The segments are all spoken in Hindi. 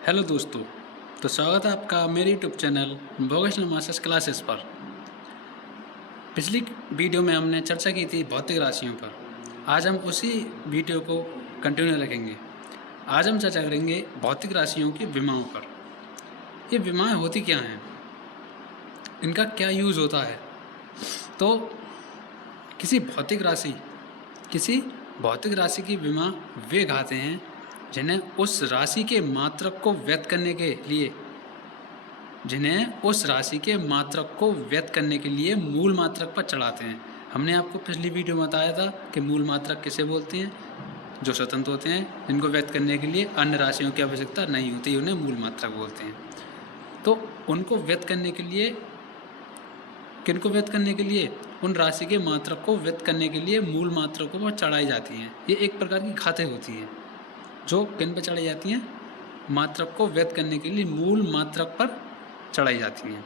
हेलो दोस्तों। तो स्वागत है आपका मेरे YouTube channel vocational masters classes पर। पिछली वीडियो में हमने चर्चा की थी भौतिक राशियों पर। आज हम उसी वीडियो को कंटिन्यू रखेंगे। आज हम चर्चा करेंगे भौतिक राशियों की विमाओं पर। ये विमाएं होती क्या हैं, इनका क्या यूज़ होता है। तो किसी भौतिक राशि की विमा वे घाते हैं जिन्हें उस राशि के मात्रक को व्यक्त करने के लिए मूल मात्रक पर चढ़ाते हैं। हमने आपको पिछली वीडियो में बताया था कि मूल मात्रक किसे बोलते हैं, जो स्वतंत्र होते हैं, जिनको व्यक्त करने के लिए अन्य राशियों की आवश्यकता नहीं होती, उन्हें मूल मात्रक बोलते हैं। तो उनको व्यक्त करने के लिए उन राशि के मात्रक को व्यक्त करने के लिए मूल मात्रकों पर चढ़ाई जाती हैं। ये एक प्रकार की घातें होती हैं जो किन पर चढ़ाई जाती हैं, मात्रक को व्यक्त करने के लिए मूल मात्रक पर चढ़ाई जाती हैं।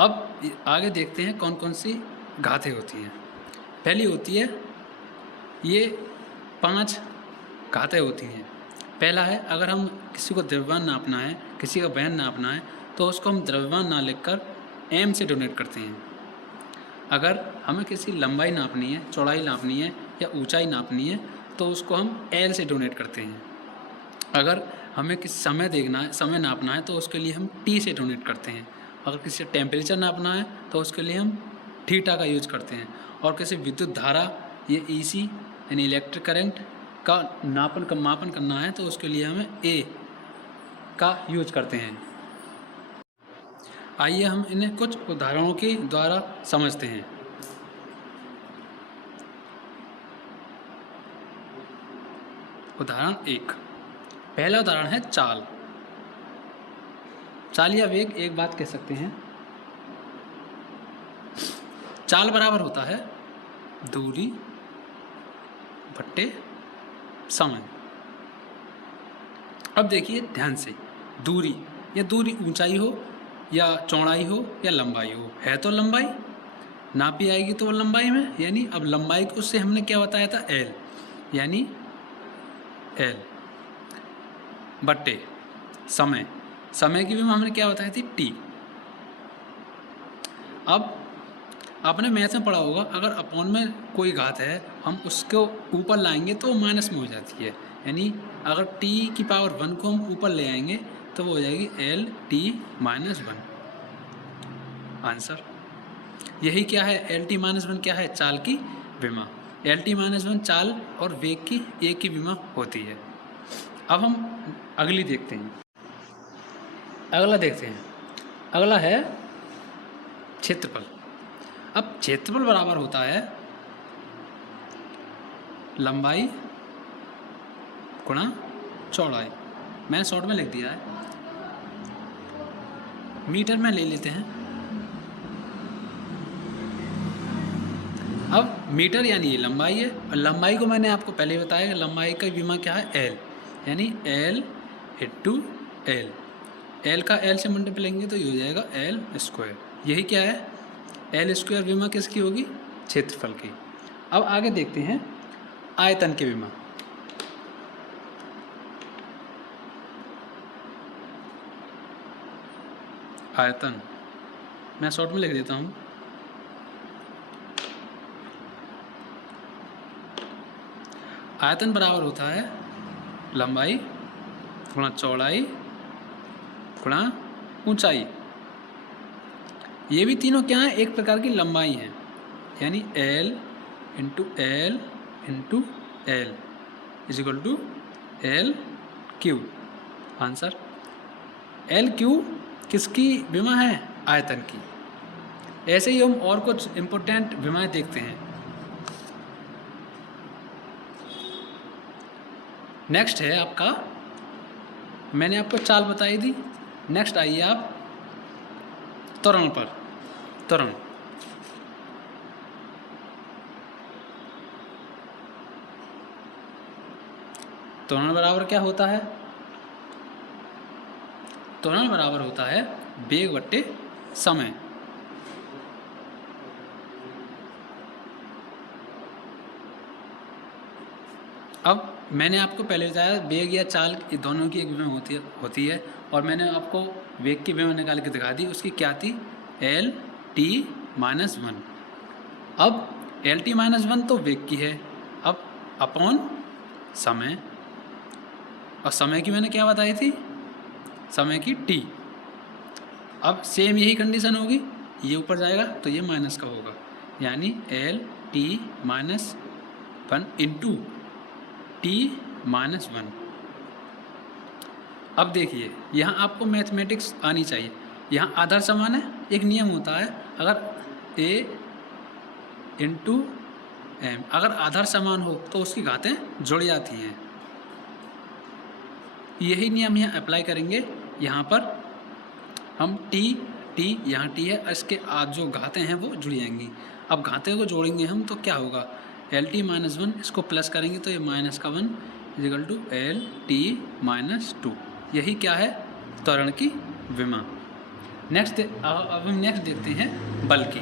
अब आगे देखते हैं कौन कौन सी घातें होती हैं। पहली होती है, ये 5 घातें होती हैं। पहला है, अगर हम किसी को द्रव्यमान नापना है, किसी का वजन नापना है, तो उसको हम द्रव्यमान ना लिखकर एम से डोनेट करते हैं। अगर हमें किसी लंबाई नापनी है, चौड़ाई नापनी है या ऊंचाई नापनी है, तो उसको हम एल से डोनेट करते हैं। अगर हमें किसी समय नापना है, तो उसके लिए हम टी से डोनेट करते हैं। अगर किसी टेम्परेचर नापना है, तो उसके लिए हम थीटा का यूज करते हैं। और किसी विद्युत धारा ये ईसी यानी इलेक्ट्रिक करंट का मापन करना है, तो उसके लिए हमें ए का यूज करते हैं। आइए हम इन्हें कुछ उदाहरणों के द्वारा समझते हैं। उदाहरण 1, पहला उदाहरण है चाल या वेग, एक बात कह सकते हैं। चाल बराबर होता है दूरी बट्टे समय। अब देखिए ध्यान से, दूरी ऊंचाई हो या चौड़ाई हो या लंबाई हो, है तो लंबाई नापी आएगी तो वो लंबाई में, यानी अब लंबाई को उससे हमने क्या बताया था, एल, यानी एल बट्टे समय की भी हमने क्या बताई थी, टी। अब आपने मैथ में पढ़ा होगा, अगर अपॉन में कोई घात है, हम उसको ऊपर लाएंगे तो माइनस में हो जाती है। यानी अगर t की पावर 1 को हम ऊपर ले आएंगे तो वो हो जाएगी एल टी माइनस 1। आंसर यही क्या है, एल टी माइनस 1 क्या है, चाल की विमा। एल टी माइनस 1 चाल और वेग की एक की विमा होती है। अब हम अगला देखते हैं। अगला है क्षेत्रफल। अब क्षेत्रफल बराबर होता है लंबाई गुणा चौड़ाई। मैंने शॉर्ट में लिख दिया है, मीटर में ले लेते हैं। अब मीटर यानी ये लंबाई है, और लंबाई को मैंने आपको पहले बताया कि लंबाई का विमा क्या है, एल, यानी एल इंटू एल। एल का एल से मल्टीप्लाई लेंगे तो ये हो जाएगा एल स्क्वायर। यही क्या है, एल स्क्वायर विमा किसकी होगी, क्षेत्रफल की। अब आगे देखते हैं आयतन की विमा। आयतन मैं शॉर्ट में लिख देता हूँ। आयतन बराबर होता है लंबाई गुणा चौड़ाई गुणा ऊंचाई। ये भी तीनों क्या है, एक प्रकार की लंबाई हैं, यानी L into L into L is equal to L Q. Answer L Q किसकी विमा है, आयतन की। ऐसे ही हम और कुछ इंपॉर्टेंट विमाएं देखते हैं। नेक्स्ट है आपका, मैंने आपको चाल बताई थी। नेक्स्ट आइए आप त्वरण पर। त्वरण बराबर क्या होता है, त्वरण बराबर होता है वेग बट्टे समय। अब मैंने आपको पहले बताया वेग या चाल ये दोनों की एक विमा होती है और मैंने आपको वेग की विमा निकाल के दिखा दी। उसकी क्या थी? L T minus one. अब एल टी माइनस वन तो वेग की है, अब अपॉन समय, और समय की मैंने क्या बताई थी? समय की टी। अब सेम यही कंडीशन होगी, ये ऊपर जाएगा तो ये माइनस का होगा, यानी L T minus one into T minus one. अब देखिए यहाँ आपको मैथमेटिक्स आनी चाहिए। यहाँ आधार समान है, एक नियम होता है, अगर ए इंटू एम, अगर आधार समान हो तो उसकी घातें जुड़ जाती हैं। यही नियम यहाँ अप्लाई करेंगे। यहाँ पर हम टी यहाँ टी है, इसके आज जो घातें हैं वो जुड़ जाएंगी। अब घातें को जोड़ेंगे हम तो क्या होगा? एल टी माइनस वन, इसको प्लस करेंगे तो ये माइनस का one equal to L T minus two. यही क्या है? त्वरण की विमा। नेक्स्ट अब हम नेक्स्ट देखते हैं बल की।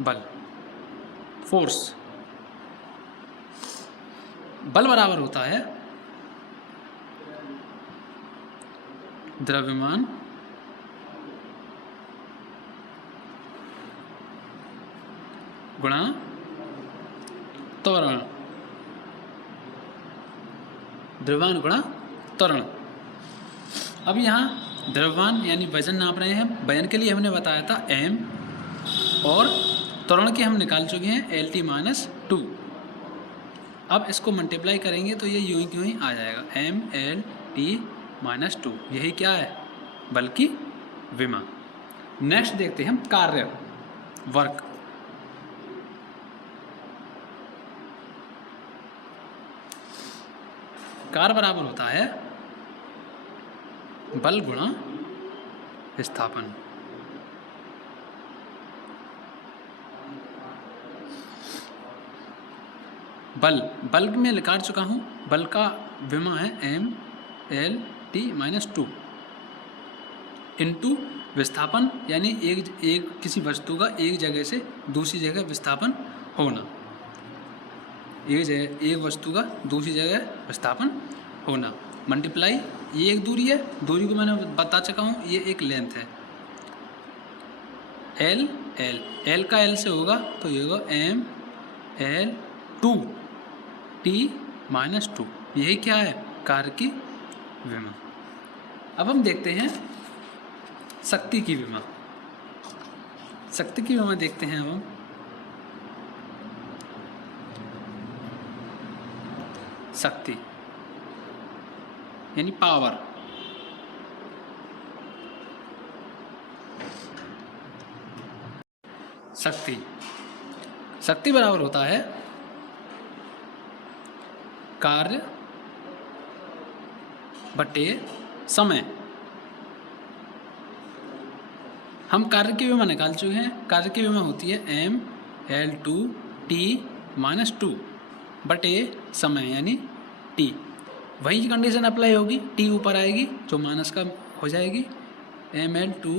बल, फोर्स। बल बराबर होता है द्रव्यमान गुणा त्वरण। द्रव्यमान गुणा त्वरण। अब यहाँ द्रव्यमान यानी वजन नाप रहे हैं। वजन के लिए हमने बताया था m, और त्वरण के हम निकाल चुके हैं एल टी माइनस टू। अब इसको मल्टीप्लाई करेंगे तो ये यूं ही क्यों ही आ जाएगा, M L T minus two. यही क्या है? बल की विमा। नेक्स्ट देखते हैं हम कार्य, वर्क। कार्य बराबर होता है बल गुणा विस्थापन। बल में निकाल चुका हूँ। बल का विमा है M L T minus two into विस्थापन, यानी एक किसी वस्तु का एक जगह से दूसरी जगह विस्थापन होना। एक वस्तु का दूसरी जगह विस्थापन होना मल्टीप्लाई, ये एक दूरी है, दूरी को मैंने बता चुका हूँ, ये एक लेंथ है एल एल। एल का एल से होगा तो ये होगा M L two T minus two. यही क्या है? कार्य की विमा। अब हम देखते हैं शक्ति की विमा। शक्ति की विमा देखते हैं अब हम। शक्ति यानी पावर। शक्ति बराबर होता है कार्य बटे समय। हम कार्य की विमा निकाल चुके हैं। कार्य की विमा होती है M L two T minus two बटे समय यानी टी। वही कंडीशन अप्लाई होगी, टी ऊपर आएगी जो माइनस का हो जाएगी, M L two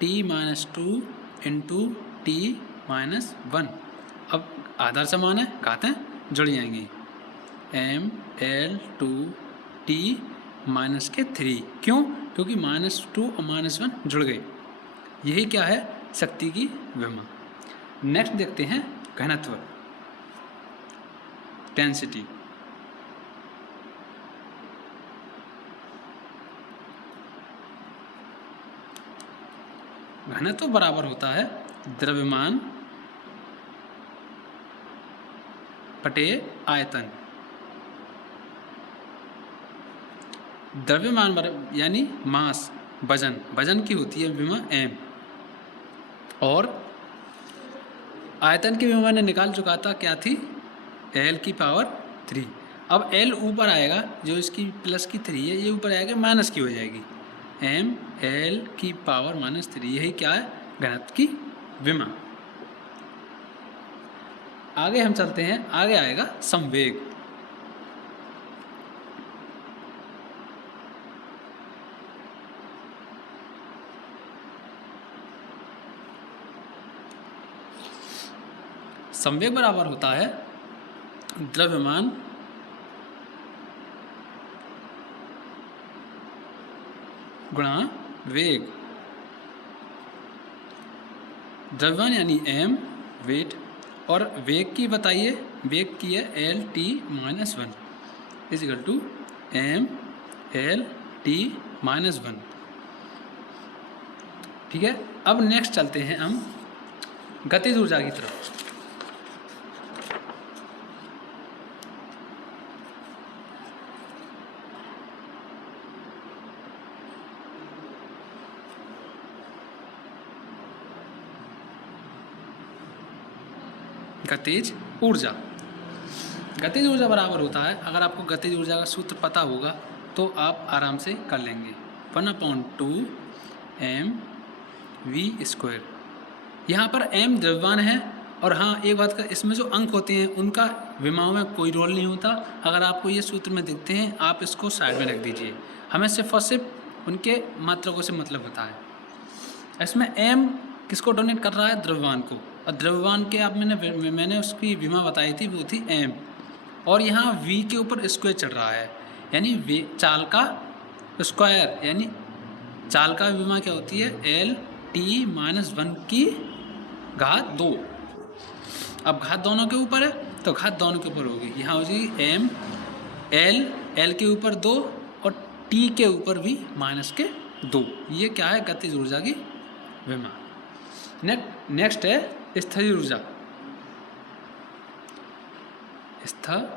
T minus two into T minus one. अब आधार समान है, घातें जुड़ जाएंगी, M L two T minus के थ्री। क्यों? क्योंकि माइनस टू और माइनस वन जुड़ गए। यही क्या है? शक्ति की विमा। नेक्स्ट देखते हैं घनत्व, डेंसिटी। घनत्व बराबर होता है द्रव्यमान बटे आयतन। द्रव्यमान यानी मास, वजन की होती है विमा m, और आयतन की विमा मैंने निकाल चुका था, क्या थी? l की पावर 3। अब l ऊपर आएगा, जो इसकी प्लस की 3 है ये ऊपर आएगा माइनस की हो जाएगी, m l की पावर माइनस 3। यही क्या है? घनत्व की विमा। आगे हम चलते हैं, आगे आएगा संवेग। संवेग बराबर होता है द्रव्यमान गुणा वेग। द्रव्यमान यानी m वेट, और वेग की बताइए, वेग की है L t-1 is equal two m L t-1। ठीक है, अब नेक्स्ट चलते हैं हम गतिज ऊर्जा की तरफ। गतिज ऊर्जा, गतिज ऊर्जा बराबर होता है, अगर आपको गतिज ऊर्जा का सूत्र पता होगा तो आप आराम से कर लेंगे, 1/2 mv²। यहाँ पर m द्रव्यमान है, और हाँ एक बात का, इसमें जो अंक होते हैं उनका विमाओं में कोई रोल नहीं होता। अगर आपको ये सूत्र में दिखते हैं आप इसको साइड में रख दीजिए, हमें सिर्फ और सिर्फ उनके मात्रकों से मतलब होता है। इसमें m किसको डोनेट कर रहा है? द्रव्यमान को, और द्रव्यमान के आप मैंने उसकी विमा बताई थी, वो थी m, और यहाँ v के ऊपर स्क्वायर चढ़ रहा है, यानी चाल का स्क्वायर, यानी चाल का विमा क्या होती है? L-t-1 की घात 2। अब घात दोनों के ऊपर है तो घात दोनों के ऊपर होगी, यहाँ हो जाएगी m L के ऊपर 2 और t के ऊपर भी -2। ये क्या है? गतिज ऊर्जा की विमा। नेक्स्ट है स्थिर ऊर्जा। स्थिर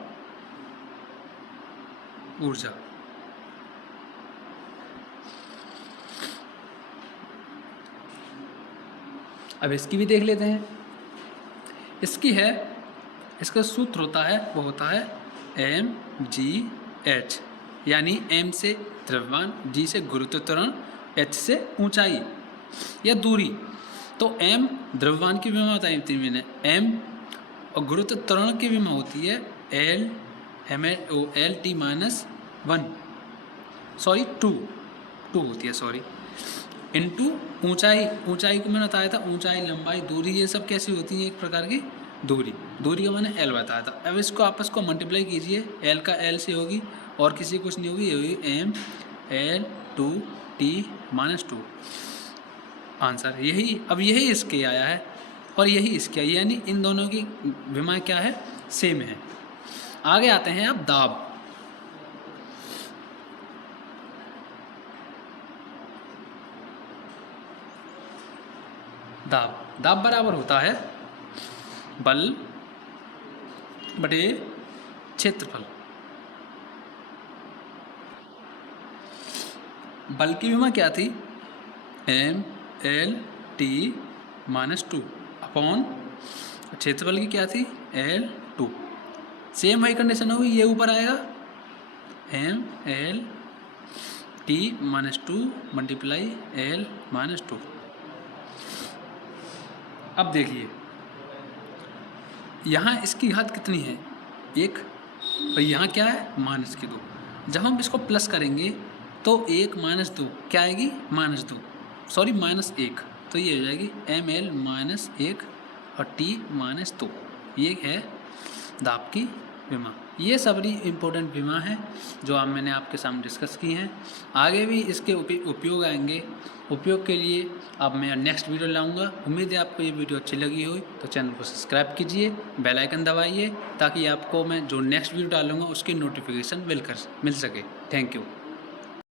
ऊर्जा अब इसकी भी देख लेते हैं। इसकी है, इसका सूत्र होता है, वो होता है mgh, यानी m से द्रव्यमान, g से गुरुत्व त्वरण, h से ऊंचाई या दूरी। तो m द्रव्यमान की विमा बताई थी मैंने, m, और गुरुत्व त्वरण की विमा होती है L-2 होती है, सॉरी, इनटू ऊंचाई। ऊंचाई को मैंने बताया था, ऊंचाई, लंबाई, दूरी, ये सब कैसी होती है? एक प्रकार की दूरी का मैंने L बताया था। अब इसको आपस को मल्टीप्लाई कीजिए, L का L से होगी और किसी कुछ नहीं होगी, ये होगी m L-2t-2 आंसर। यही, अब यही इसके आया है और यही इसके आई, यानी इन दोनों की विमा क्या है? सेम है। आगे आते हैं अब दाब। दाब बराबर होता है बल बटे क्षेत्रफल। बल की विमा क्या थी? M-L-t-2 अपॉन, क्षेत्रफल की क्या थी? L-2। सेम वही कंडीशन होगी, ये ऊपर आएगा M-L-t-2 मल्टीप्लाई L-2। अब देखिए यहाँ इसकी घात कितनी है? 1, और यहाँ क्या है? -2। जब हम इसको प्लस करेंगे तो 1 - 2 क्या आएगी? -2, सॉरी -1, तो ये हो जाएगी ml-1 और t-2। ये है दाब की विमा। ये सभी इम्पोर्टेंट विमा है जो अब मैंने आपके सामने डिस्कस की हैं। आगे भी इसके उपयोग आएंगे। उपयोग के लिए अब मैं नेक्स्ट वीडियो लाऊंगा। उम्मीद है आपको ये वीडियो अच्छी लगी हो तो चैनल को सब्सक्राइब कीजिए, बेल आइकन दबाइए, ताकि आपको मैं जो नेक्स्ट वीडियो डालूंगा उसकी नोटिफिकेशन मिल सके। Thank you.